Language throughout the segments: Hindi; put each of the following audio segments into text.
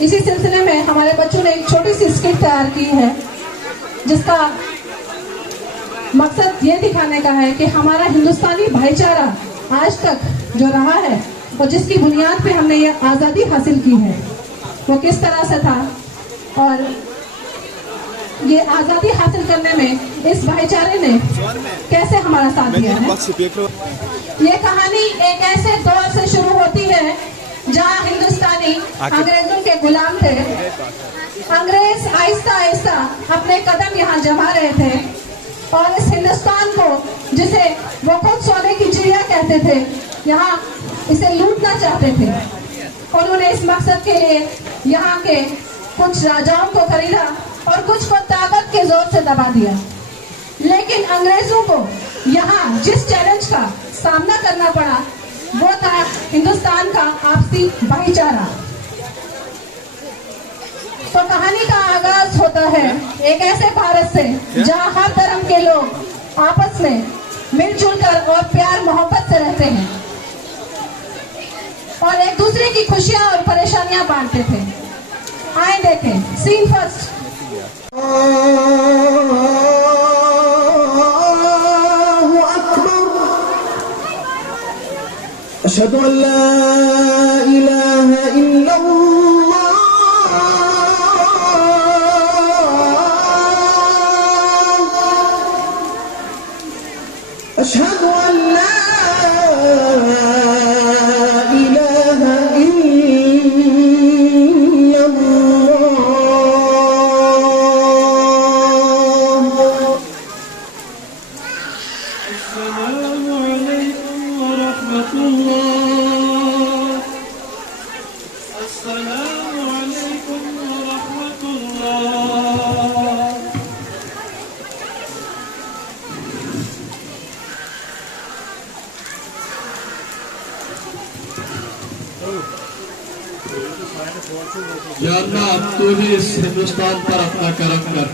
इसी सिलसिले में हमारे बच्चों ने एक छोटी सी स्किट तैयार की है, जिसका मकसद ये दिखाने का है कि हमारा हिंदुस्तानी भाईचारा आज तक जो रहा है और जिसकी बुनियाद पे हमने ये आज़ादी हासिल की है, वो किस तरह से था और ये आज़ादी हासिल करने में इस भाईचारे ने कैसे हमारा साथ दिया है। ये कहानी एक ऐसे दौर से शुरू होती है जहाँ हिंदुस्तानी अंग्रेजों के गुलाम थे। अंग्रेज आहिस्ता आहिस्ता अपने कदम यहाँ जमा रहे थे और इस हिंदुस्तान को, जिसे वो खुद सोने की चिड़िया कहते थे, यहाँ इसे लूटना चाहते थे। उन्होंने इस मकसद के लिए यहाँ के कुछ राजाओं को खरीदा और कुछ को ताकत के जोर से दबा दिया। लेकिन अंग्रेजों को यहाँ जिस चैलेंज का सामना करना पड़ा वो था हिंदुस्तान का आपसी भाईचारा। तो कहानी का आगाज होता है एक ऐसे भारत से जहाँ हर धर्म के लोग आपस में मिलजुल कर और प्यार मोहब्बत से रहते हैं और एक दूसरे की खुशियां और परेशानियां बांटते थे। आए देखें सीन फर्स्ट। अशहदु अल्ला इलाहा इल्लल्लाह अशहदु अल्ला इलाहा या अल्लाह, अब तू ही इस हिंदुस्तान पर अपना करम कर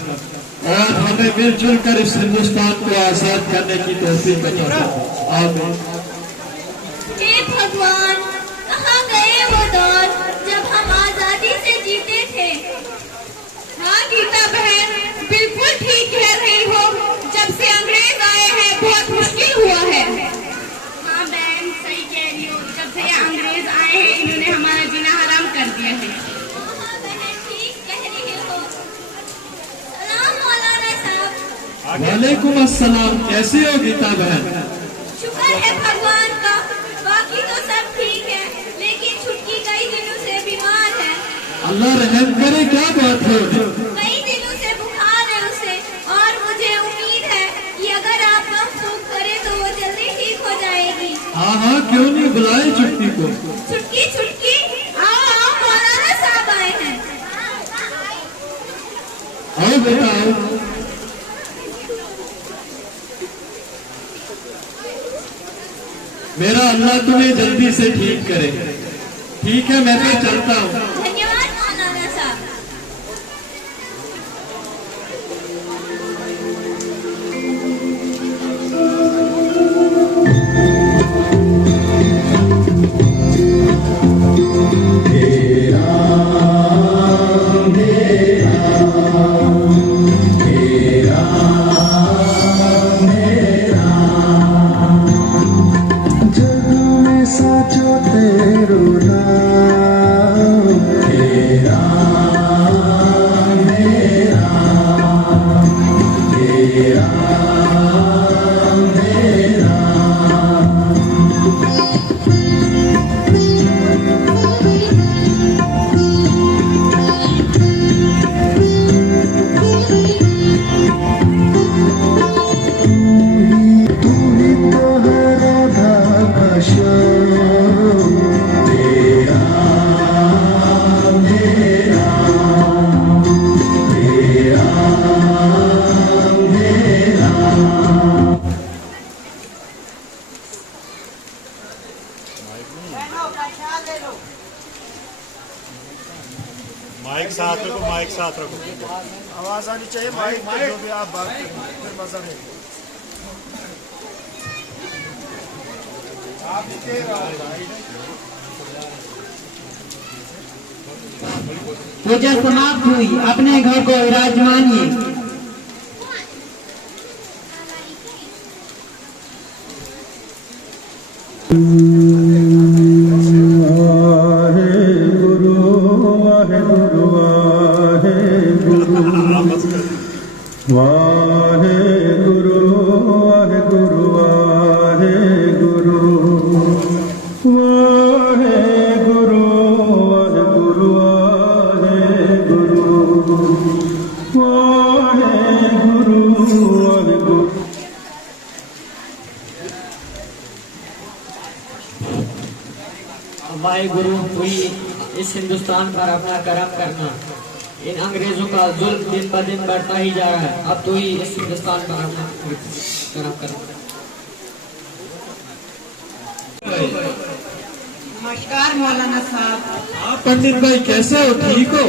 और हमें मिलजुल कर इस हिंदुस्तान को आजाद करने की तौफीक अता फरमा। आमीन। हे भगवान, कहाँ गए वो दौर जब हम आजादी से जीते थे। हाँ गीता बहन, बिल्कुल ठीक कह रही हो। जब से अंग्रेज आए हैं बहुत मुश्किल हुआ है। हाँ बहन, सही कह रही हो। जब से ये अंग्रेज आए हैं इन्होंने हमारा जीना हराम कर दिया है। हाँ बहन, ठीक कह रही हो। सलाम मौलाना साहब। वालेकुम अस्सलाम। कैसी हो गीता बहन? शुक्र है भगवान का, बाकी तो सब ठीक है, लेकिन छुटकी कई दिनों से बीमार है। अल्लाह रहम करे। क्या बात है? कई दिनों से बुखार है उसे और मुझे उम्मीद है कि अगर आप कम सूख करें तो वो जल्दी ठीक हो जाएगी। हाँ हाँ, क्यों नहीं, बुलाए छुट्टी को। छुटकी छुटकी, आओ आओ, मौलाना साहब आए हैं। आओ बेटा आओ। मेरा अल्लाह तुम्हें जल्दी से ठीक करे। ठीक है, मैं फिर चलता हूँ। धन्यवाद मौलाना साहब। माइक साथ रखो, माइक साथ रखो। आवाज आनी चाहिए माइक पे, जो भी आप बात करें फिर मजा नहीं। आप पूजा समाप्त हुई, अपने घर को विराजमानिए। वाहेगुरु, हुई इस हिंदुस्तान पर अपना करम करना। इन अंग्रेजों का जुल्म दिन ब दिन बढ़ता ही जा रहा है। अब तो ही इस हिंदुस्तान पर अपना करम करना। नमस्कार मौलाना साहब। आप पंडित भाई कैसे हो, ठीक हो?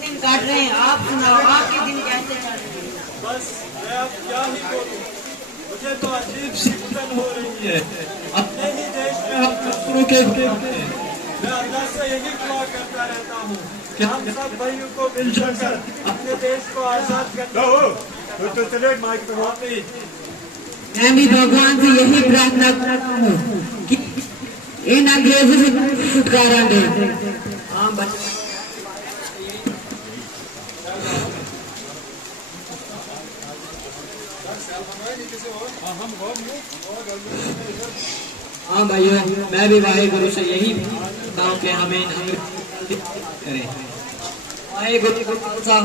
दिन काट रहे हैं, आप सुनाओ, आपके दिन कैसे काट रहे हैं? बस मैं अब क्या ही बोलूं, मुझे तो अजीब सी घुटन हो रही है। अपने ही देश में हम शत्रुओं के मैं अल्लाह से यही दुआ करता रहता हूँ कि हम सब भाइयों को मिलजुल कर अपने देश को आजाद करना हो। मैं भी भगवान से यही प्रार्थना करता हूँ कि इन अंग्रेजों से छुटकारा दे। हाँ हाँ भाइयों, मैं भी वाहेगुरु से यही कहता हूँ कि हमें करें।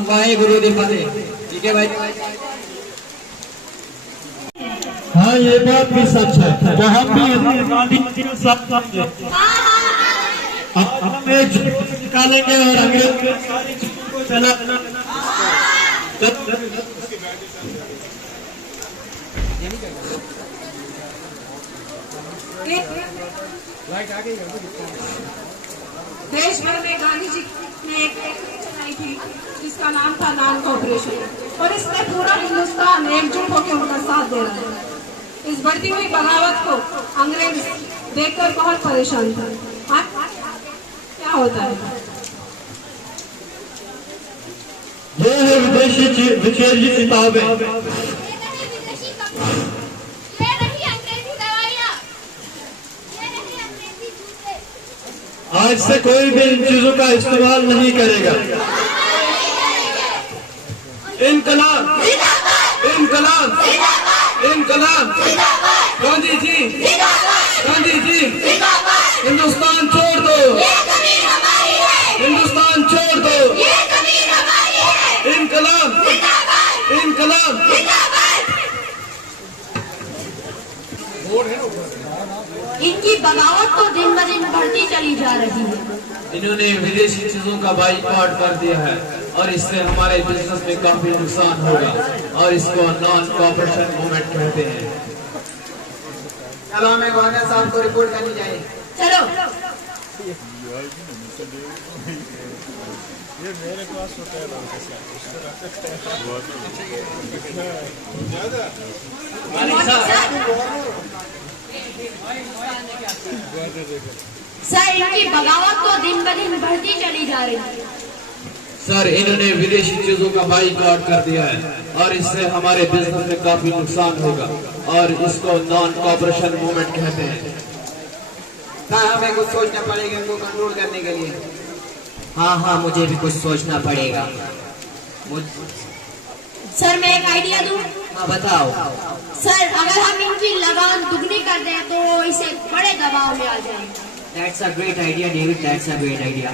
वाहेगुरु दी फतेह। ठीक है भाई। हाँ, ये बात भी सच है कि हम भी गांधी जी के साथ समझे। हम एक निकालेंगे और अंग्रेज की सारी चीजों को चला देश भर में गांधी जी ने एक चलाई थी जिसका नाम था नान कॉर्पोरेशन, और इसमें पूरा हिंदुस्तान एकजुट होकर उनका साथ दे रहा है। इस बढ़ती हुई बगावत को अंग्रेज देखकर बहुत परेशान था। क्या होता है? ये है विदेशी किताबें। आज से कोई भी इन चीजों का इस्तेमाल नहीं करेगा। इनकलाब, इनकलाब, इनकलाब। गांधी जी, गांधी जी, हिंदुस्तान छोड़ दो, हिंदुस्तान छोड़ दो। इनकलाब, इनकलाब। इनकी बगावत तो दिन ब दिन बढ़ती चली जा रही है। इन्होंने विदेशी चीजों का बाइकआउट कर दिया है और इससे हमारे बिजनेस में काफी नुकसान होगा और इसको नॉन कॉपरेशन मूवमेंट कहते हैं। चलो हमें गवर्नर साहब को रिपोर्ट करनी चाहिए। चलो। ये मेरे पास होता है सर, इनकी बगावत तो दिन ब दिन बढ़ती चली जा रही है। सर, इन्होंने विदेशी चीजों का बाइकआउट कर दिया है और इससे हमारे बिजनेस में काफी नुकसान होगा और इसको नॉन कॉपरेशन मूवमेंट कहते हैं। सर, हमें कुछ सोचना पड़ेगा इनको कंट्रोल करने के लिए। हाँ हाँ, मुझे भी कुछ सोचना पड़ेगा। सर, मैं एक आइडिया दूं? हाँ बताओ। सर, अगर हम इनकी लगान दुगनी कर दें तो इसे बड़े दबाव में आ जाएंगे। That's a great idea, David. That's a great idea.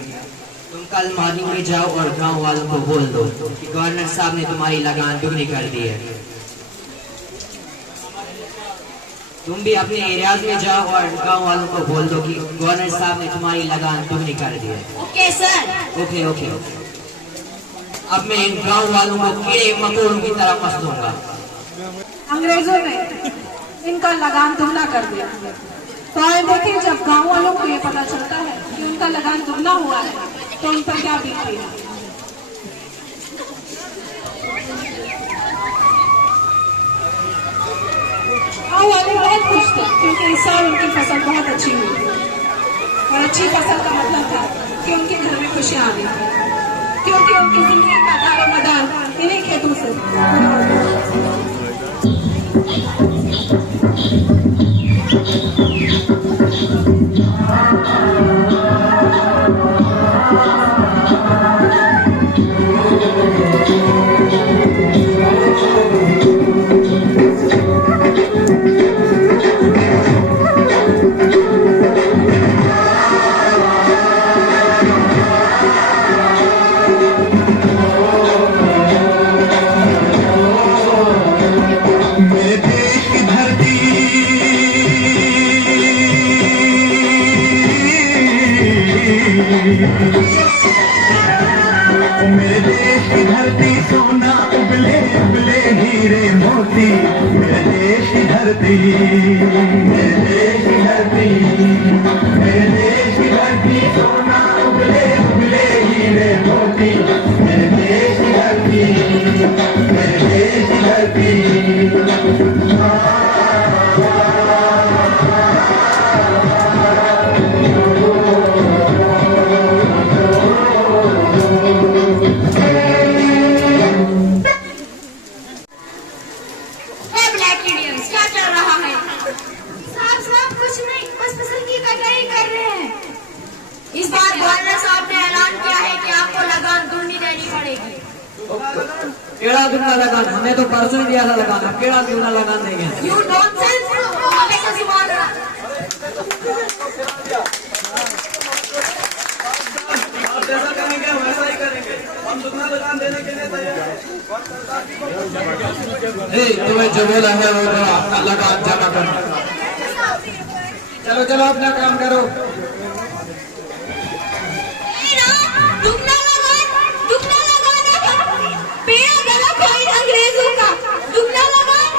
तुम कल मॉर्निंग में जाओ और गांव वालों को बोल दो कि गवर्नर साहब ने तुम्हारी लगान दुगनी कर दी है। तुम भी अपने एरियाज में जाओ और गांव वालों को बोल दो कि गवर्नर साहब ने तुम्हारी लगान दुगनी कर दी है। Okay sir. Okay okay okay. अब मैं इन गांव वालों को कीड़े मकोड़ों की तरह मस दूंगा। अंग्रेजों ने इनका लगान दुगना कर दिया, तो आए देखिए जब गांव वालों को ये पता चलता है कि उनका लगान दुगना हुआ है तो उन पर क्या बीतती है। गांव वाले बहुत खुश थे क्योंकि इस साल उनकी फसल बहुत अच्छी हुई। और अच्छी फसल का मतलब था कि उनके घर में खुशियां आ गई, क्योंकि उनकी जिंदगी का दारोमदार इन्हीं खेतों से पूरा होता। मेरे देश की धरती सोना उबले उबले हीरे मोती, मेरे देश की धरती, मेरे देश की धरती, मेरे देश की धरती सोना उबले उबले हीरे मोती, मेरे देश की धरती, मेरे देश की धरती। इस बार गवर्नर साहब ने ऐलान किया है कि आपको लगान दूनी देनी पड़ेगी। केड़ा दुगना लगान? हमें तो परसों दिया था लगान, अब केड़ा दुगना लगान देंगे? You nonsense! हमेशा जुबान रख। आप जैसा करेंगे हम वैसा ही करेंगे, हम दुगना लगान देने के लिए तैयार हैं। तुम्हें जो बोला है वो लगान जमा करना। चलो चलो अपना काम करो। अंग्रेजों का दुगना लगान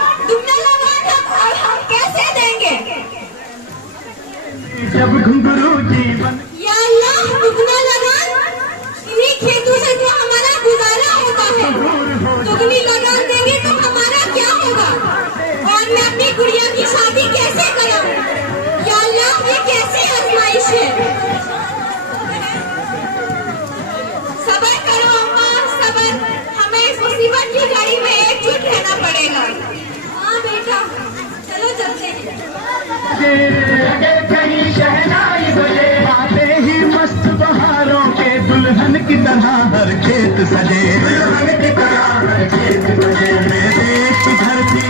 हम कैसे देंगे? जब घुंघरू जीवन या अल्लाह, दुगना लगान इन्हीं खेतों से जो हमारा गुजारा होता है, दुगनी लगान देंगे तो हमारा क्या होगा? और मैं अपनी गुड़िया की शादी कैसे कराऊं? या अल्लाह, ये कैसी आजमाइश है? सबर करो अम्मा, सबर। हमें इस मुसीबत की घड़ी में एकजुट रहना पड़ेगा। हाँ बेटा, चलो चलते हैं। कहीं शहनाई बजे, आते ही मस्त बहारों के दुल्हन की तरह हर खेत सजे, दुल्हन की तरह हर खेत सजे। मेरे देश की धरती,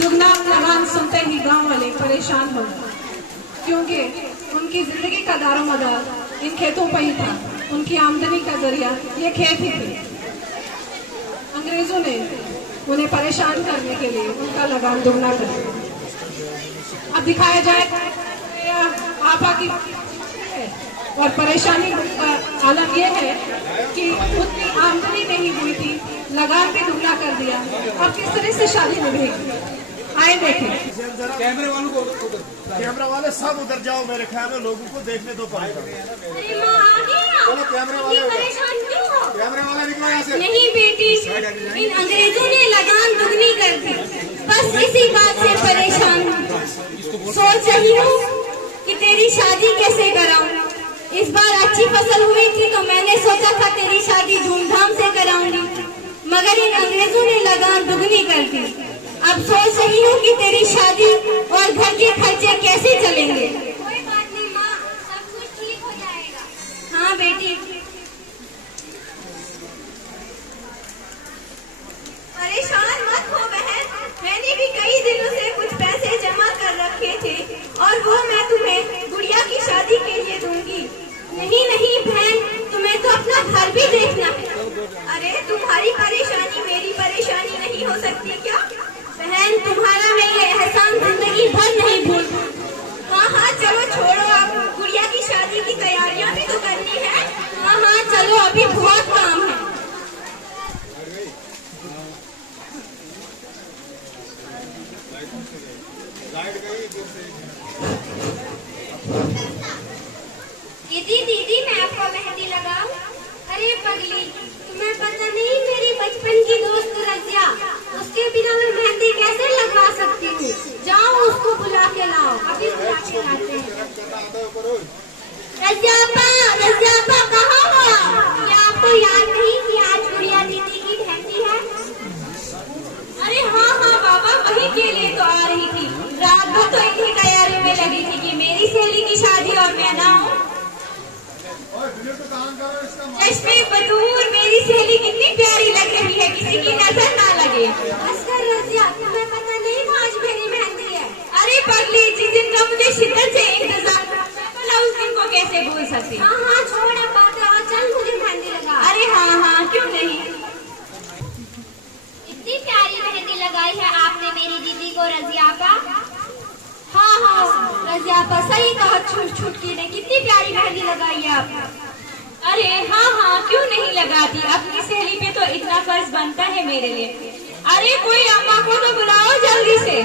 दुगना लगान सुनते ही गांव वाले परेशान हो गए, क्योंकि उनकी जिंदगी का दारोमदार इन खेतों पर ही था। उनकी आमदनी का जरिया ये खेत ही थे। अंग्रेजों ने उन्हें परेशान करने के लिए उनका लगान दुगना कर दिया। अब दिखाया जाए आपा की और परेशानी का आलम यह है कि उतनी आमदनी नहीं हुई थी, लगान भी दुगना कर दिया। अब किस तरह से शादी निभेगी? आए देखें। कैमरा वाले सब उधर जाओ, मेरे ख्याल में लोगों को देखने दो पाएगा। चलो कैमरा वाले, कैमरा वाला निकलो यहाँ से। नहीं बेटी, इन अंग्रेजों ने लगान दुगनी कर दी, बस इसी बात से परेशान हूँ। सोच रही हूँ कि तेरी शादी कैसे कराऊं। इस बार अच्छी फसल हुई थी तो मैंने सोचा था तेरी शादी धूमधाम से कराऊंगी, मगर इन अंग्रेजों ने लगान दुगनी कर दी। अब सोच रही हूँ कि तेरी शादी और घर के खर्चे कैसे चलेंगे। कोई बात नहीं माँ, सब कुछ ठीक हो जाएगा। हाँ बेटी। परेशान मत हो बहन, मैंने भी कई दिनों से कुछ पैसे जमा कर रखे थे और वो मैं तुम्हें गुड़िया की शादी के लिए दूंगी। नहीं नहीं बहन, तुम्हें तो अपना घर भी देखना है। अरे तुम्हारी परेशानी मेरी परेशानी नहीं हो सकती क्या? बहन, तुम्हारा मैं ये एहसान जिंदगी भर नहीं भूल। हाँ हाँ चलो छोड़ो, आप गुड़िया की शादी की तैयारियां भी तो करनी है। हाँ हाँ चलो, अभी बहुत काम है। दीदी मैं आपको मेहंदी लगाऊं? अरे पगली, तुम्हें पता नहीं मेरी बचपन चश्मे बदूर मेरी सहेली कितनी प्यारी लग रही है, किसी की नजर ना लगे। असगर रजिया, तुम्हें पता नहीं था आज मेरी मेहंदी है। अरे पगली, जिस दिन का मुझे शिद्दत से इंतजार था, भला उस दिन को कैसे भूल सकती। हाँ हाँ छोड़ अब बातें और चल मुझे मेहंदी लगा। अरे हाँ हाँ क्यों नहीं। इतनी प्यारी मेहंदी लगाई है आपने मेरी दीदी को रजियापा। हाँ हाँ रजियापा, सही कहा छुटकी ने, कितनी प्यारी मेहंदी लगाई है आपने। अरे हाँ हाँ क्यों नहीं लगाती, अपनी सहेली पे तो इतना फर्ज बनता है मेरे लिए। अरे कोई अम्मा को तो बुलाओ जल्दी से।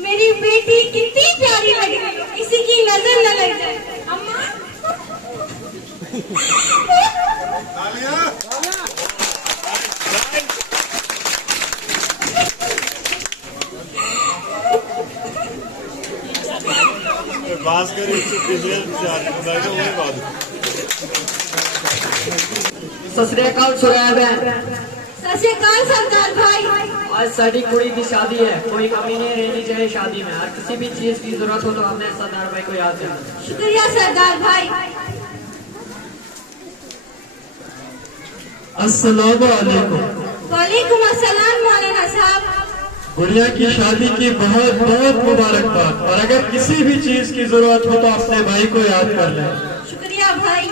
मेरी बेटी कितनी प्यारी लग रही है, किसी की नजर न लग जाए। अम्मा बात करें सत श्री अकाल सुराया बहन। सत श्री अकाल सरदार भाई। आज साड़ी कुड़ी की शादी है, कोई कमी नहीं रहनी चाहिए शादी में। और किसी भी चीज की जरूरत हो तो हमने सरदार भाई को याद करना। शुक्रिया सरदार भाई। अस्सलाम वालेकुम। वालेकुम अस्सलाम मौलाना साहब। गुड़िया की शादी की बहुत बहुत मुबारकबाद। और अगर किसी भी चीज की जरूरत हो तो अपने भाई को याद कर लें। शुक्रिया भाई।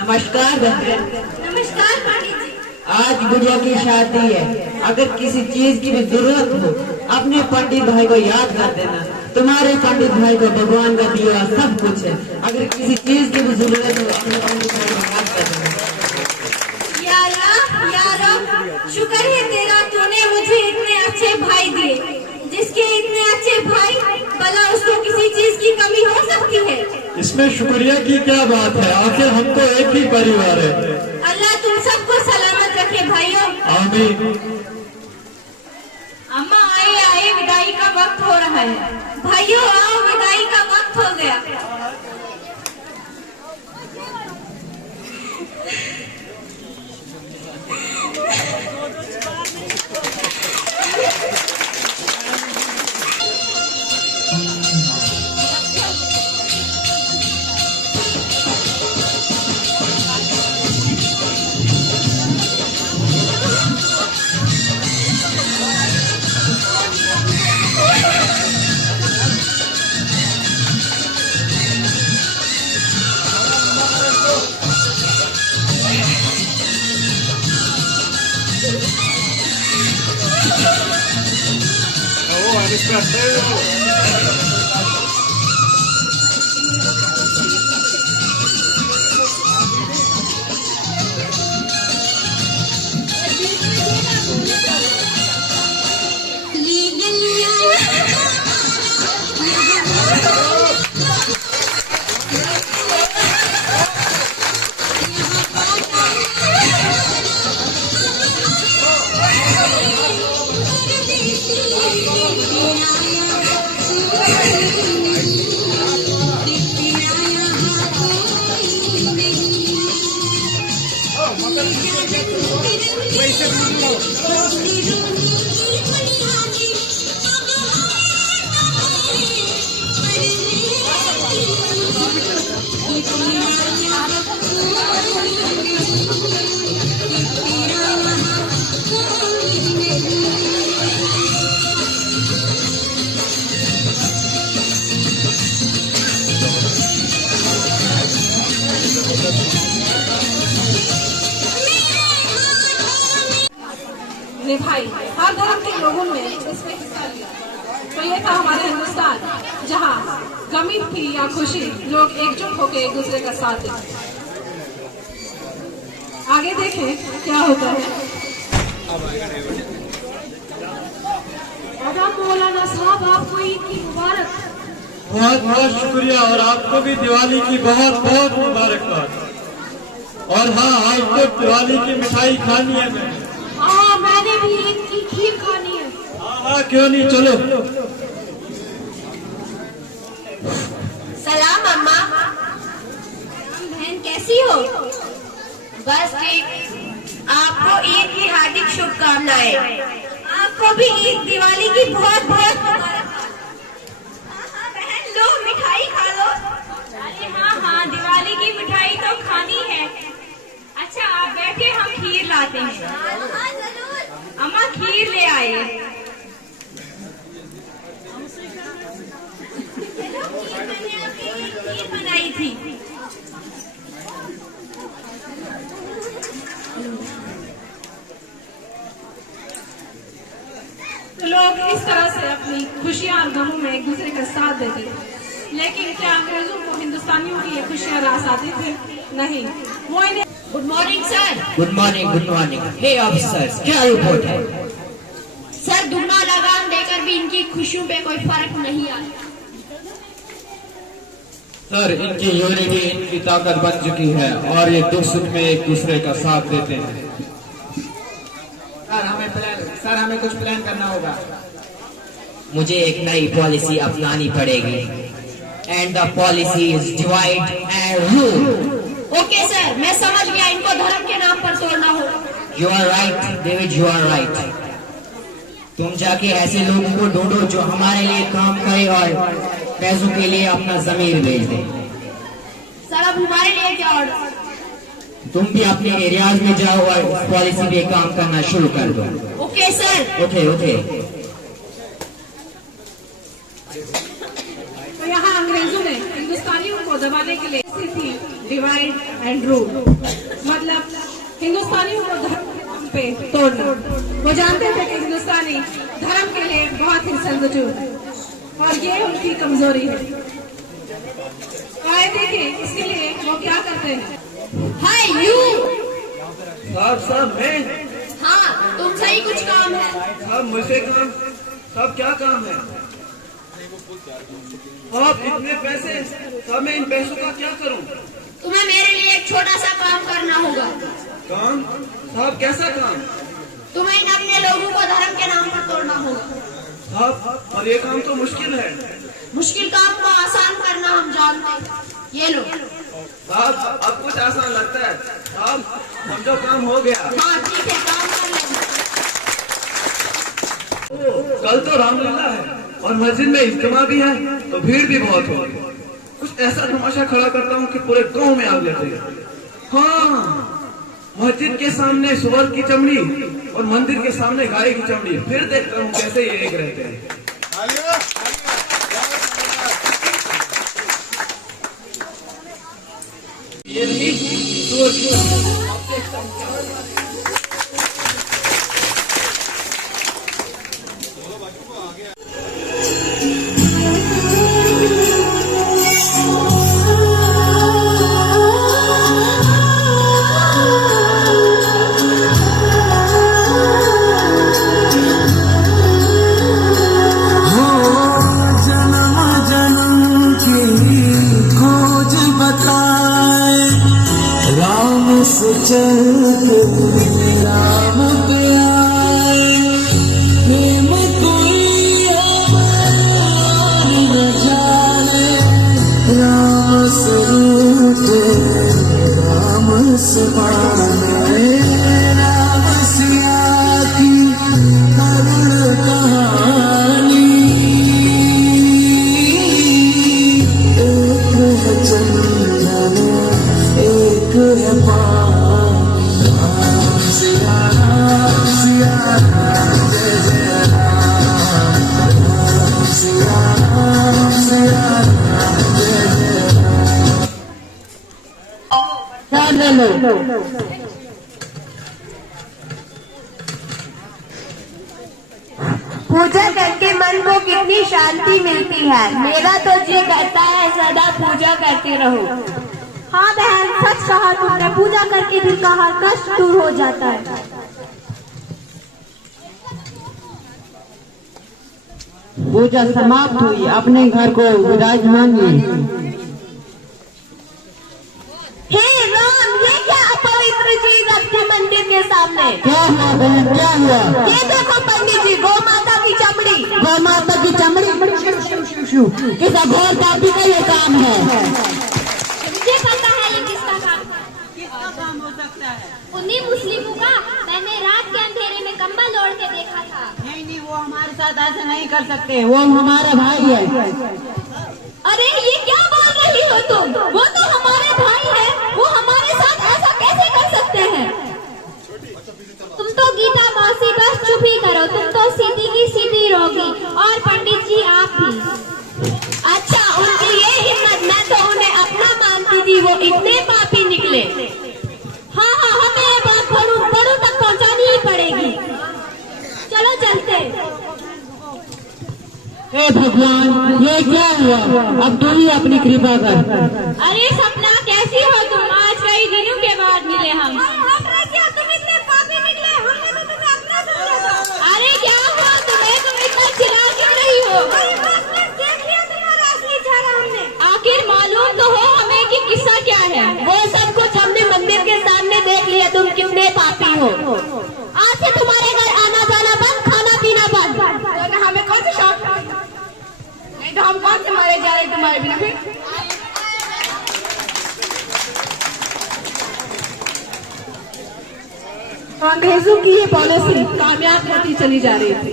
नमस्कार बहन। नमस्कार पंडित जी। आज गुड़िया की शादी है, अगर किसी चीज की भी जरूरत हो अपने पंडित भाई को याद कर देना। तुम्हारे पंडित भाई को भगवान का दिया सब कुछ है, अगर किसी चीज की भी जरूरत हो अपने पंडित भाई को याद कर देना। या अल्लाह या रब, शुक्र है तेरा, तूने मुझे इतने अच्छे भाई दिए। जिसके इतने अच्छे भाई, भला उसको किसी चीज की कमी हो सकती है? इसमें शुक्रिया की क्या बात है, आखिर हम तो एक ही परिवार है। अल्लाह तुम सबको सलामत रखे भाइयों। आमीन। अम्मा आए आए, विदाई का वक्त हो रहा है। भाइयों आओ, विदाई का वक्त हो गया। भाई हर धर्म के लोगों ने इसमें हिस्सा लिया। तो ये था हमारे हिंदुस्तान, जहाँ गमी थी या खुशी, लोग एकजुट होकर एक दूसरे का साथ देते। आगे देखें क्या होता है। मौलाना साहब, आपको ईद की मुबारक। बहुत बहुत शुक्रिया, और आपको भी दिवाली की बहुत बहुत मुबारकबाद। और हाँ, आपको दिवाली की मिठाई खानी है। हाँ, मैंने भी ईद की खीर खानी है। हाँ, क्यों नहीं, चलो। सलाम अम्मा। बहन कैसी हो? बस ठीक। आपको ईद की हार्दिक शुभकामनाएं। आपको आपको भी ईद दिवाली की बहुत बहुत मुबारक। हाँ बहन, लो मिठाई खा लो। अरे हाँ, दिवाली की मिठाई तो खानी है। अच्छा आप बैठे, हम खीर लाते हैं। हाँ जरूर। अम्मा खीर ले आए। खीर बनाई थी। तो लोग इस तरह से अपनी खुशियां और गमों में एक दूसरे का साथ देते थे। लेकिन क्या अंग्रेजों को हिंदुस्तानियों की ये खुशियां रास आती थी? नहीं, वो इन्हें। Good morning sir. Good morning, good morning. Hey officers, क्या रिपोर्ट है? सर दुगना लगान देकर भी इनकी खुशियों पे कोई फर्क नहीं आया। सर इनकी यूनिटी इनकी ताकत बन चुकी है और ये दुख सुख में एक दूसरे का साथ देते हैं। सर हमें कुछ प्लान करना होगा। मुझे एक नई पॉलिसी अपनानी पड़ेगी। And the policy is divide and rule. Okay sir, मैं समझ गया, इनको धर्म के नाम पर तोड़ना होगा। You are right David, you are right. तुम जाके ऐसे लोगों को ढूंढो जो हमारे लिए काम करे और पैसों के लिए अपना जमीर बेच दे। सर अब हमारे लिए क्या ऑर्डर? तुम भी अपने एरियाज में जाओ और पॉलिसी पे काम करना शुरू कर दो। Okay sir. Okay okay. तो यहाँ अंग्रेजों ने हिंदुस्तानियों को दबाने के लिए थी डिवाइड एंड रूल, मतलब हिंदुस्तानियों को धर्म के नाम पे तोड़ना। वो जानते थे कि हिंदुस्तानी धर्म के लिए बहुत ही संगठित है और ये उनकी कमजोरी है। कायदे के इसके लिए वो क्या करते हैं? Hi you. साहब मैं। हाँ तुमसे ही कुछ काम है। साहब मुझसे काम? साहब क्या काम है? आप इतने पैसे, साहब मैं इन पैसों का क्या करूं? तुम्हें मेरे लिए एक छोटा सा काम करना होगा। काम? साहब कैसा काम? तुम्हें इन अपने लोगों को धर्म के नाम पर तोड़ना होगा। साहब और ये काम तो मुश्किल है। मुश्किल काम को आसान करना हम जानते हैं। ये लो। साहब अब कुछ आसान लगता है। साहब समझो काम हो गया। हाँ ठीक है, काम कर लेंगे। कल तो रामलीला है और मस्जिद में इज्तिमा भी है, तो भीड़ भी बहुत होगी। कुछ ऐसा तमाशा खड़ा करता हूँ कि पूरे गांव में आग लग जाए। हाँ, मस्जिद के सामने सुअर की चमड़ी और मंदिर के सामने गाय की चमड़ी, फिर देखता हूँ कैसे ये एक रहते हैं। ये नहीं सुअर की पूजा करके मन को कितनी शांति मिलती है। मेरा तो जी करता है सदा पूजा करती रहूं। हाँ बहन, सच कहा तुमने, पूजा करके दिल का हर कष्ट दूर हो जाता है। पूजा समाप्त हुई, अपने घर को विराजमान हुई। हे राम, ये क्या अपवित्र चीज रखी मंदिर के सामने? क्या हुआ बहन, क्या हुआ? ये देखो पंडित जी, गौ माता की चमड़ी। गौ माता की चमड़ी? किस अघोर पापी का ये काम है? मुझे पता है ये किसका काम है। किसका काम हो सकता है? उन्हीं मुस्लिमों का। मैंने रात के अंधेरे में कंबल ओढ़ के देखा था। नहीं साथ ऐसे नहीं कर सकते, वो हमारा भाई है। अरे ये क्या बोल रही हो तुम? वो तो हमारे भाई है, वो हमारे साथ ऐसा कैसे कर सकते हैं? तुम तो गीता मौसी बस चुप ही करो, तुम तो सीधी की सीधी रहोगी और पंडित जी आप भी। अच्छा उनकी ये हिम्मत, मैं तो उन्हें अपना मानती थी, वो इतने पापी निकले। हाँ हाँ हमें ये बात बड़ों तक पहुंचानी ही पड़ेगी। चलो चलते। हे भगवान ये क्या हुआ, अब तू ही अपनी कृपा कर। अरे सपना कैसी हो तुम? आज कई दिनों के बाद मिले हम। क्या तुम इतने पापी निकले? हमने तो तुम्हें अपना समझा था। अरे क्या हुआ तुम्हें? तुम इतना चिल्ला क्यों रही हो? देख लिया तुम्हारा असली चेहरा हमने। आखिर मालूम तो हो हमें कि किस्सा क्या है? वो सब कुछ हमने मंदिर के सामने देख लिया, तुम कितने पापी हो। आज से तुम्हारे घर आना जाना बंद, खाना पीना बंद। तो हमें कौन सा शौक? नहीं तो हम कौन से मारे जा रहे तुम्हारे बिना? फिर अंग्रेजों की ये पॉलिसी कामयाब होती चली जा रही थी।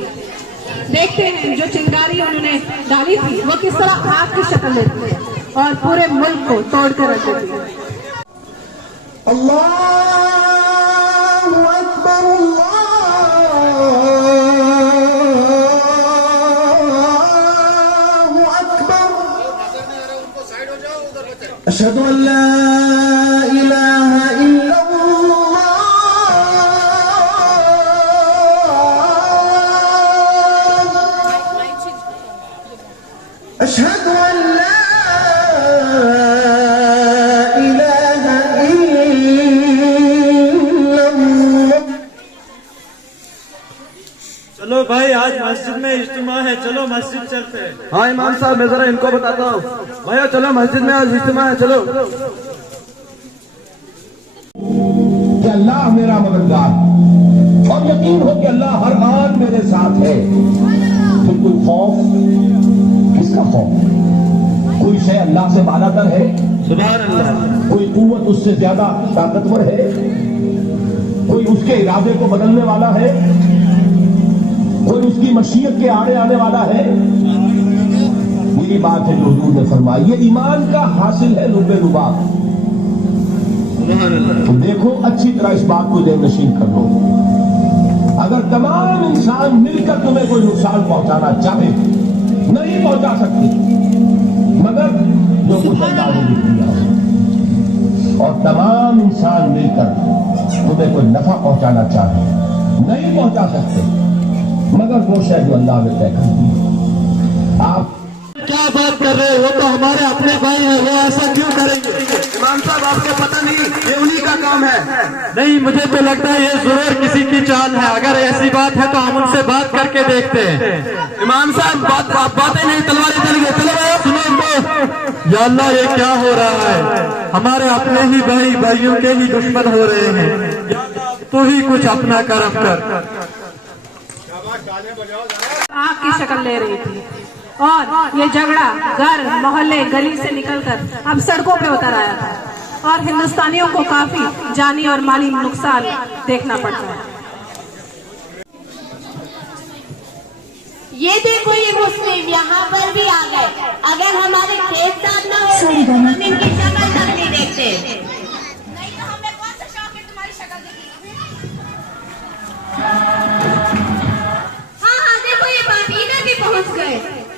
देखते हैं जो चिंगारी उन्होंने डाली थी वो किस तरह आग की शक्ल लेती है और पूरे मुल्क को तोड़ कर रख देती है। अल्लाहु अकबर, अल्लाहु अकबर। अशहदु अल्ला इलाहा इल्लल्लाह, अशहदु अल्ला इलाहा इल्लल्लाह। चलो भाई आज मस्जिद में इज्तिमा है, चलो मस्जिद चलते हैं। हाँ इमाम साहब मैं जरा इनको बताता हूँ। भैया चलो मस्जिद में आज इज्तिमा है, चलो। कि अल्लाह मेरा मददगार और यकीन हो कि अल्लाह हर आन मेरे साथ है। फिर कोई खौफ, किसका खौफ? कोई शय अल्लाह से बालातर है? सुभान अल्लाह। कोई कुव्वत उससे ज्यादा ताकतवर है? कोई उसके इरादे को बदलने वाला है? कोई उसकी मशीयत के आड़े आने वाला है? यही बात है जो हुजूर ने फरमाई। ये ईमान का हासिल है रुबे रुबा। तो देखो अच्छी तरह इस बात को देर नशीन कर लो। अगर तमाम इंसान मिलकर तुम्हें कोई नुकसान पहुंचाना चाहे, नहीं पहुंचा सकते, मगर जो कुछ अल्लाह ने लिख दिया। और तमाम इंसान मिलकर तुम्हें कोई नफा पहुंचाना चाहे, नहीं पहुंचा सकते, मगर वो शायद जो अल्लाह ने तय कर दी। आप क्या बात कर रहे हो? वो तो हमारे अपने भाई हैं, वो ऐसा क्यों करेंगे? इमाम साहब आपको पता नहीं ये उन्हीं का काम है। नहीं मुझे तो लगता है ये जरूर किसी की चाल है। अगर ऐसी बात है तो हम उनसे बात करके देखते हैं। इमाम साहब बातें नहीं, तलवारें चल गई। चलो सुनो तो, या अल्लाह ये क्या हो रहा है? हमारे अपने ही भाई भाइयों के ही दुश्मन हो रहे हैं। तू ही कुछ अपना कर्म कर। आग की शक्ल ले रही थी और ये झगड़ा घर मोहल्ले गली से निकलकर अब सड़कों पे उतर आया था और हिंदुस्तानियों को काफी जानी और माली नुकसान देखना पड़ता है। ये देखो ये मुस्लिम यहाँ पर भी आ गए। अगर हमारे खेत साफ न हो तो हम इनकी शक्ल तक नहीं देखते। नहीं तो हमें कौन सा शौक है तुम्हारी शक्ल देखने? हाँ हाँ देखो ये बात इधर भी पहुँच गए।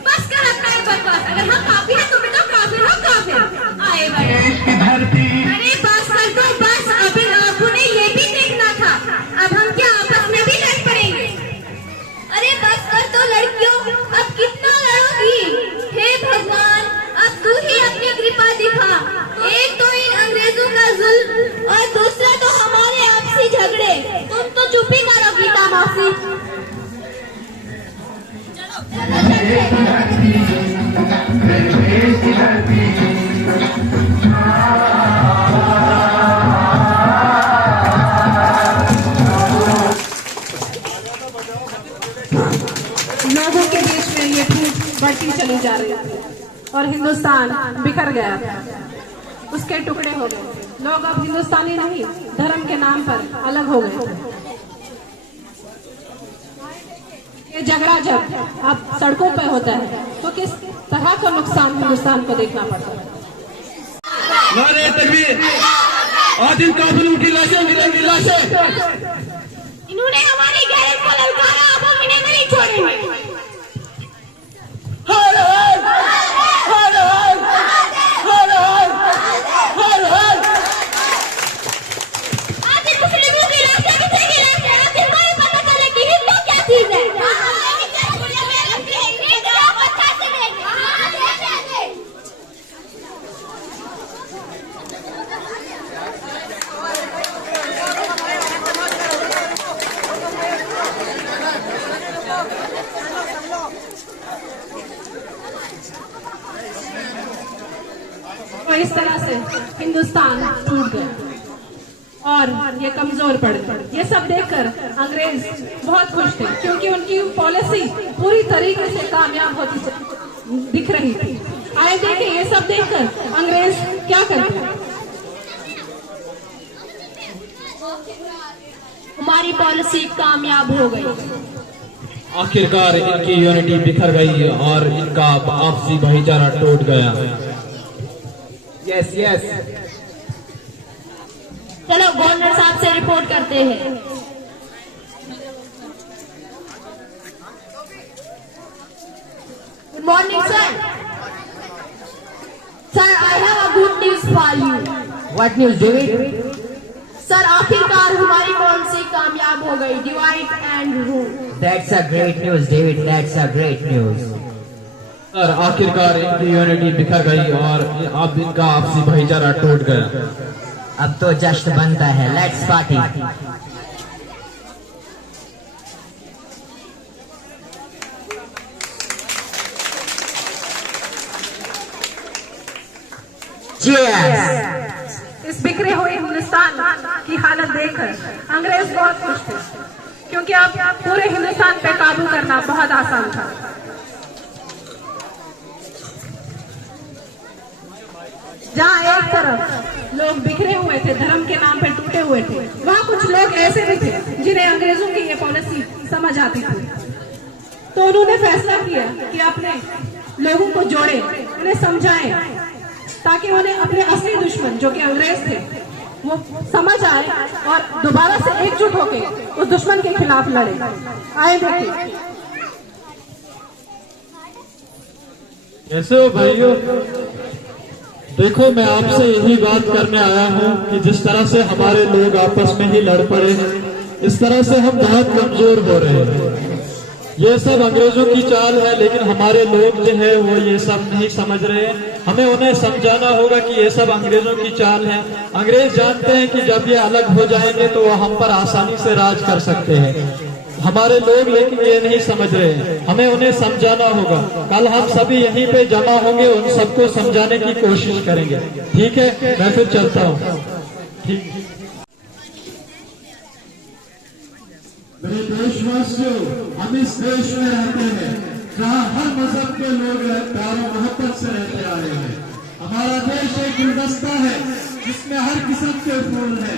बस कर अपना एक बकवास। अगर हम काफी है तुम तो काफिर हो काफिर। आए बड़े अरे बस कर दो बस। अब इन आंखों ने ये भी देखना था। अब हम क्या आपस में भी लड़ पड़ेंगे? अरे बस कर तो लड़कियों, अब कितना लड़ोगी? हे भगवान अब तू ही अपनी कृपा दिखा। एक तो इन अंग्रेजों का जुल्म और दूसरा तो हमारे आपसी झगड़े। तुम तो चुप ही करो गीता मौसी। लोगों के बीच में ये फूट बढ़ती चली जा रही थी और हिंदुस्तान बिखर गया था, उसके टुकड़े हो गए। लोग अब हिंदुस्तानी नहीं, धर्म के नाम पर अलग हो गए थे। ये झगड़ा जब अब सड़कों पर होता है तो किस तरह का नुकसान हिंदुस्तान को देखना पड़ता है। नारे तकबीर। आदिल काफिरों की लाशें गिरेंगी, लाशें। इन्होंने हमारी गैरत को ललकारा, अब हम इन्हें नहीं छोड़ेंगे। हर हर हर हर हर हर हर हर। आखिर मुस्लिमों की लाशें किसे गिराते हैं? आखिर कोई पता चले कि हिंदू क्या चीज है। और इस तरह से हिंदुस्तान टूट गया और ये कमजोर पड़ गए। ये सब देखकर अंग्रेज बहुत खुश थे क्योंकि उनकी पॉलिसी पूरी तरीके से कामयाब होती दिख रही थी। आए देखें ये सब देखकर अंग्रेज क्या करते हैं। हमारी पॉलिसी कामयाब हो गई। आखिरकार इनकी यूनिटी बिखर गई और इनका आपसी भाईचारा टूट गया। Yes yes. चलो गवर्नर साहब से रिपोर्ट करते हैं। Good morning sir. Sir I have a good news for you. What news David? Sir आखिरकार हमारी पॉलिसी कामयाब हो गई, divide and rule. That's a great news David, that's a great news. Sir आखिरकार इनकी यूनिटी बिखर गई और अब इनका आपसी भाईचारा टूट गया। अब तो जश्न बनता है, लेट्स पार्टी। इस बिखरे हुए हिंदुस्तान की हालत देखकर अंग्रेज बहुत खुश थे क्योंकि अब पूरे हिंदुस्तान पे काबू करना बहुत आसान था। जहाँ एक तरफ लोग बिखरे हुए थे, धर्म के नाम पे टूटे हुए थे, वहाँ कुछ लोग ऐसे भी थे जिन्हें अंग्रेजों की ये पॉलिसी समझ आती थी। तो उन्होंने फैसला किया कि अपने लोगों को जोड़े, उन्हें समझाएं ताकि उन्हें अपने असली दुश्मन जो कि अंग्रेज थे वो समझ आए और दोबारा से एकजुट होकर उस दुश्मन के खिलाफ लड़े। आए देखिए। कैसे हो भाइयों? देखो मैं आपसे यही बात करने आया हूँ कि जिस तरह से हमारे लोग आपस में ही लड़ पड़े हैं, इस तरह से हम बहुत कमजोर हो रहे हैं। ये सब अंग्रेजों की चाल है, लेकिन हमारे लोग जो है वो ये सब नहीं समझ रहे हैं। हमें उन्हें समझाना होगा कि ये सब अंग्रेजों की चाल है। अंग्रेज जानते हैं कि जब ये अलग हो जाएंगे तो वो हम पर आसानी से राज कर सकते हैं। हमारे लोग लेकिन ये नहीं समझ रहे हैं, हमें उन्हें समझाना होगा। कल हम सभी यहीं पे जमा होंगे, उन सबको समझाने की कोशिश करेंगे। ठीक है, मैं फिर चलता हूँ। ठीक। मेरे देशवासियों, हम इस देश में रहते हैं जहाँ हर मजहब के लोग प्यार और मोहब्बत से रहते आ रहे हैं। हमारा देश एक गुलदस्ता है जिसमें हर किस्म के फूल हैं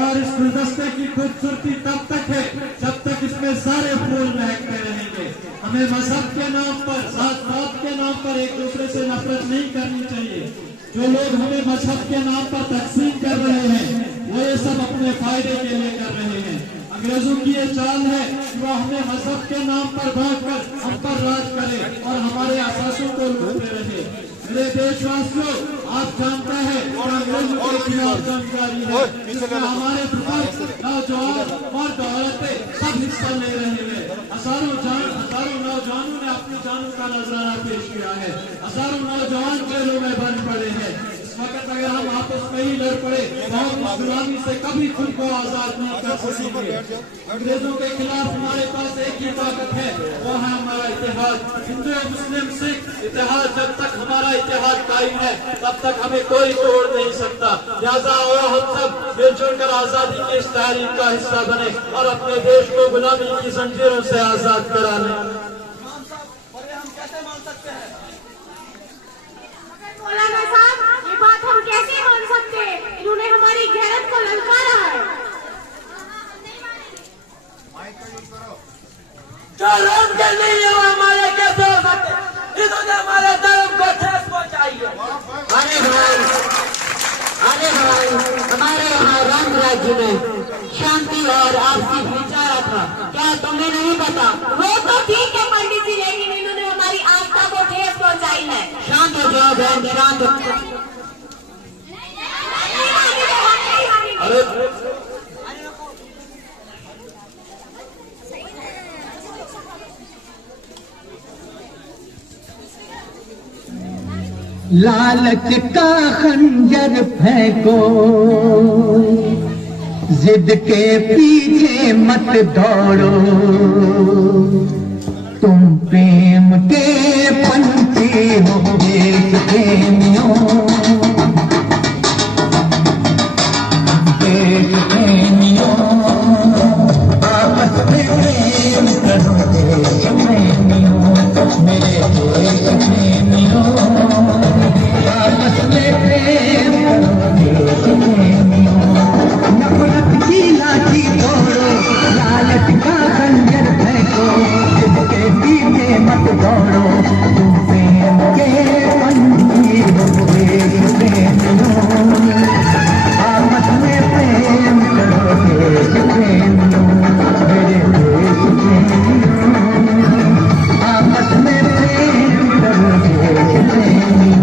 और इस गुलदस्ते की खूबसूरती तब तक है जब तक इसमें सारे फूल महकते रहेंगे। हमें मजहब के नाम पर, जात पात के नाम पर एक दूसरे से नफरत नहीं करनी चाहिए। जो लोग हमें मजहब के नाम पर तकसीम कर रहे हैं वो ये सब अपने फायदे के लिए कर रहे हैं। अंग्रेजों की ये चाल है कि वो हमें मजहब के नाम पर बांटकर हम पर राज करे और हमारे आसासों को लूटते रहे। मेरे देशवासियों, आप जानते हैं अंग्रेजों के खिलाफ जानकारी है, इसमें हमारे नौजवान मर्द औरतें सब हिस्सा ले रहे हैं। हजारों नौजवानों ने अपनी जानों का नजराना पेश किया है। हजारों नौजवान जेलों में बंद पड़े हैं। इस वक्त अगर हम आपस में ही लड़ पड़े तो हम इस गुलामी से कभी खुद को आजाद नहीं कर सकेंगे। अंग्रेजों के खिलाफ हमारे पास एक ही ताकत है, वो है हमारा इतिहाद। हिंदू मुस्लिम सिख इतिहाद, जब तक हमारा इतिहाद कायम है तब तक हमें कोई तोड़ नहीं सकता। लिहाजा हम सब मिलजुल कर आजादी की इस तहरीक का हिस्सा बने और अपने देश को गुलामी की जंजीरों से आजाद करा लें। मौलाना साहब, ये बात हम कैसे मान सकते हैं? इन्होंने हमारी गैरत को ललकारा है। जो राम के नहीं है वो हमारे कैसे हो सकते? इन्होंने हमारे धर्म को ठेस पहुंचाई है। अरे भाई, हमारे यहाँ राम राज्य में शांति और आपसी भाईचारा था, क्या तुम्हें नहीं पता? वो तो ठीक है पंडित जी, लेकिन इन्होंने हमारी आस्था को ठेस पहुंचाई है। शांत हो जाओ बहन, शांत हो। लालच का खंजर फेंको, जिद के पीछे मत दौड़ो, तुम प्रेम के पंछी हो देश प्रेमियों, देश प्रेमियों, आपस में प्रेम करो देश प्रेमियों, मेरे देश प्रेमियों, आपस में प्रेम करो देश प्रेमियों, नफरत की लाठी तोड़ो, लालच का खंजर फेंको, जिसके पीछे मत दौड़ो, तुम प्रेम के पंछी हो देश प्रेमियों, आपस में प्रेम करो देश प्रेमियों, मेरे देश प्रेमियों, आपस में प्रेम करो देश प्रेमियों।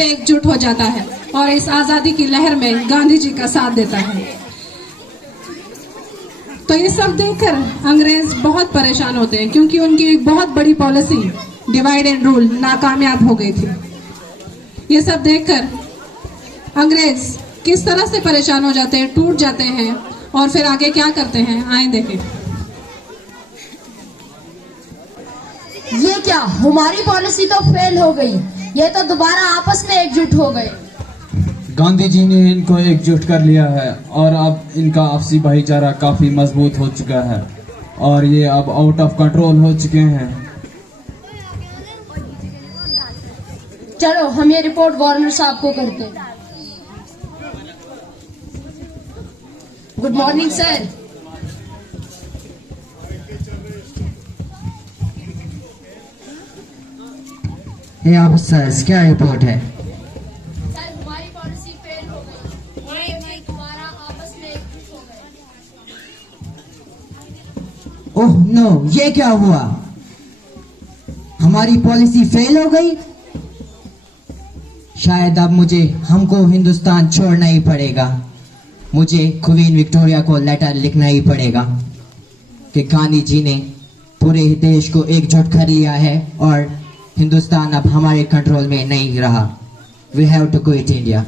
एकजुट हो जाता है और इस आजादी की लहर में गांधी जी का साथ देता है। तो ये सब देखकर अंग्रेज बहुत परेशान होते हैं, क्योंकि उनकी एक बहुत बड़ी पॉलिसी डिवाइड एंड रूल नाकामयाब हो गई थी। ये सब देखकर अंग्रेज किस तरह से परेशान हो जाते हैं, टूट जाते हैं, और फिर आगे क्या करते हैं आए देखें। ये क्या, हमारी पॉलिसी तो फेल हो गई, ये तो दोबारा आपस में एकजुट हो गए। गांधी जी ने इनको एकजुट कर लिया है और अब इनका आपसी भाईचारा काफी मजबूत हो चुका है और ये अब आउट ऑफ कंट्रोल हो चुके हैं। चलो हम ये रिपोर्ट गवर्नर साहब को करते हैं। Good morning sir. ये ऑफिसर्स, क्या रिपोर्ट है? सर हमारी पॉलिसी फेल हो गई, ये दोबारा आपस में एकजुट हो गए। ओह नो, ये क्या हुआ? हमारी पॉलिसी फेल हो गई? शायद अब हमको हिंदुस्तान छोड़ना ही पड़ेगा। मुझे क्वीन विक्टोरिया को लेटर लिखना ही पड़ेगा कि गांधी जी ने पूरे देश को एकजुट कर लिया है और हिंदुस्तान अब हमारे कंट्रोल में नहीं रहा। We have to quit India.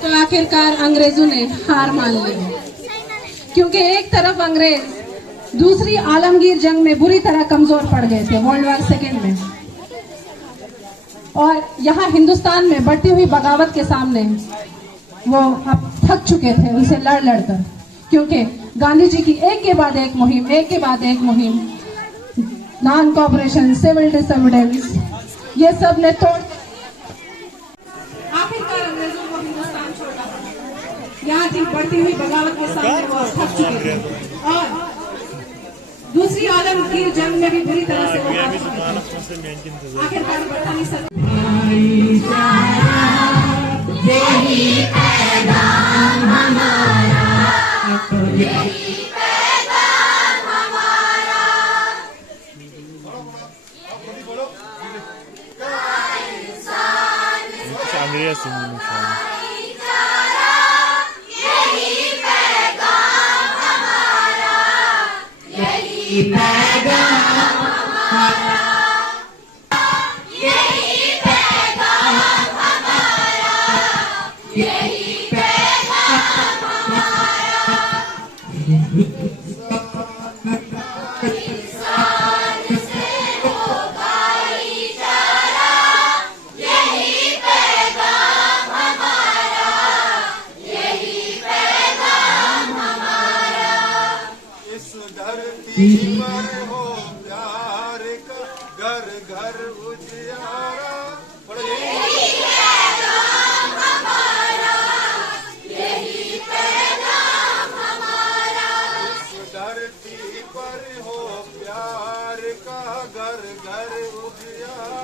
तो आखिरकार अंग्रेजों ने हार मान ली, क्योंकि एक तरफ अंग्रेज दूसरी आलमगीर जंग में बुरी तरह कमजोर पड़ गए थे, वर्ल्ड वॉर सेकेंड में, और यहाँ हिंदुस्तान में बढ़ती हुई बगावत के सामने वो अब थक चुके थे उनसे लड़ लड़कर, क्योंकि गांधी जी की एक के बाद एक मुहिम, नॉन कॉपरेशन, सिविल डिसोबीडियंस, ये सब ने तोड़ आखिरकार अंग्रेजों को हिंदुस्तान छोड़ना पड़ा। यहाँ की बढ़ती हुई बगावत के सामने वो थक चुके थे और दूसरी आलमगीर जंग में भी बुरी तरह से वो हार चुके थे। आखिरकार बरतानी सरकार यही पैगाम हमारा, यही पैगाम हमारा, यही पैगाम हमारा, यही पैगाम हमारा, यही पैगाम हमारा, यही पैगाम हमारा। धरती पर हो प्यार का घर घर उजियारा।